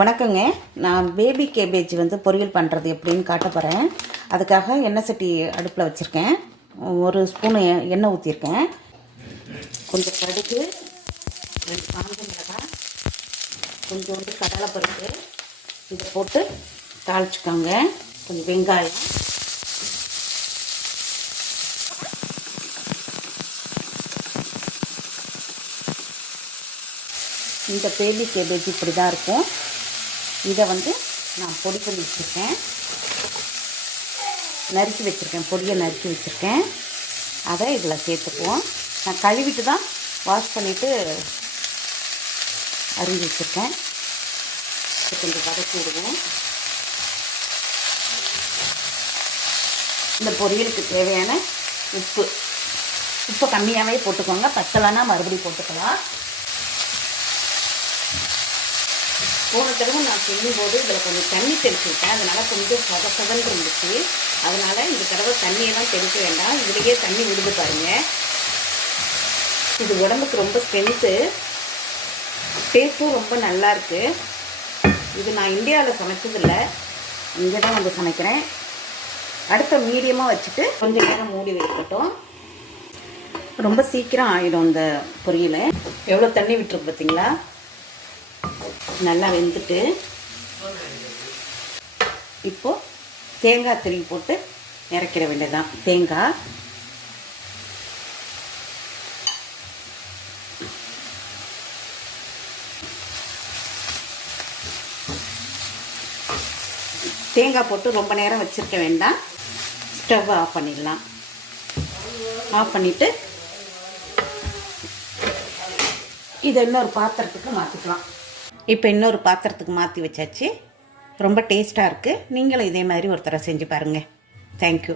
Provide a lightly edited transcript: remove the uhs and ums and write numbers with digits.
வணக்கங்க. நான் baby cabbage பொரியல் பண்ணுறது எப்படின்னு காட்ட போகிறேன். அதுக்காக எண்ணெய் சட்டி அடுப்பில் வச்சுருக்கேன். ஒரு ஸ்பூனு எண்ணெய் ஊற்றிருக்கேன். கொஞ்சம் கடுகு, 2 காஞ்ச மிளகாய், கொஞ்சோண்டு கடலைப்பருப்பு இதை போட்டு தாளிச்சுக்கோங்க. கொஞ்சம் வெங்காயம், இந்த பேபி கேபேஜ் இப்படி தான் இருக்கும். இதை நான் பொடி பண்ணி வச்சுருக்கேன், நறுக்கி வச்சுருக்கேன், பொடியை நறுக்கி வச்சுருக்கேன். அதை இதில் சேர்த்துக்குவோம். நான் கழுவிட்டு தான் வாஷ் பண்ணிவிட்டு அரிஞ்சு வச்சுருக்கேன். கொஞ்சம் வதக்கி விடுவோம். இந்த பொரியலுக்கு தேவையான உப்பு கம்மியாகவே போட்டுக்கோங்க. பத்தலைன்னா மறுபடியும் போட்டுக்கலாம். போன தடவை நான் செய்யும்போது இதில் கொஞ்சம் தண்ணி தெளிச்சு விட்டேன். அதனால் கொஞ்சம் சொதன்னு இருந்துச்சு. அதனால் இந்த தடவை தண்ணியெல்லாம் தெளிக்க வேண்டாம், இதுலேயே தண்ணி விடுது பாருங்கள். இது உடம்புக்கு ரொம்ப ஸ்ட்ரென்த்து, டேஸ்ட்டும் ரொம்ப நல்லாயிருக்கு. இது நான் இந்தியாவில் சமைச்சதில்லை, இங்கே தான் சமைக்கிறேன். அடுத்த மீடியமாக வச்சுட்டு கொஞ்சம் நேரம் மூடி வைக்கட்டும். ரொம்ப சீக்கிரம் ஆகிடும் இந்த பொரியல். எவ்வளோ தண்ணி விட்டுருக்கு பார்த்தீங்களா? நல்லா வெந்துட்டு இப்போது தேங்காய் திருவி போட்டு இறக்கிற வேண்டியதான். தேங்காய் போட்டு ரொம்ப நேரம் வச்சுருக்க வேண்டாம். ஸ்டவ் ஆஃப் பண்ணிடலாம். ஆஃப் பண்ணிவிட்டு இதை இன்னொரு பாத்திரத்துக்கு மாற்றிக்கலாம். இப்போ இன்னொரு பாத்திரத்துக்கு மாற்றி வச்சாச்சு. ரொம்ப டேஸ்ட்டாக இருக்குது. நீங்களும் இதே மாதிரி ஒரு தடவை செஞ்சு பாருங்கள். தேங்க்யூ.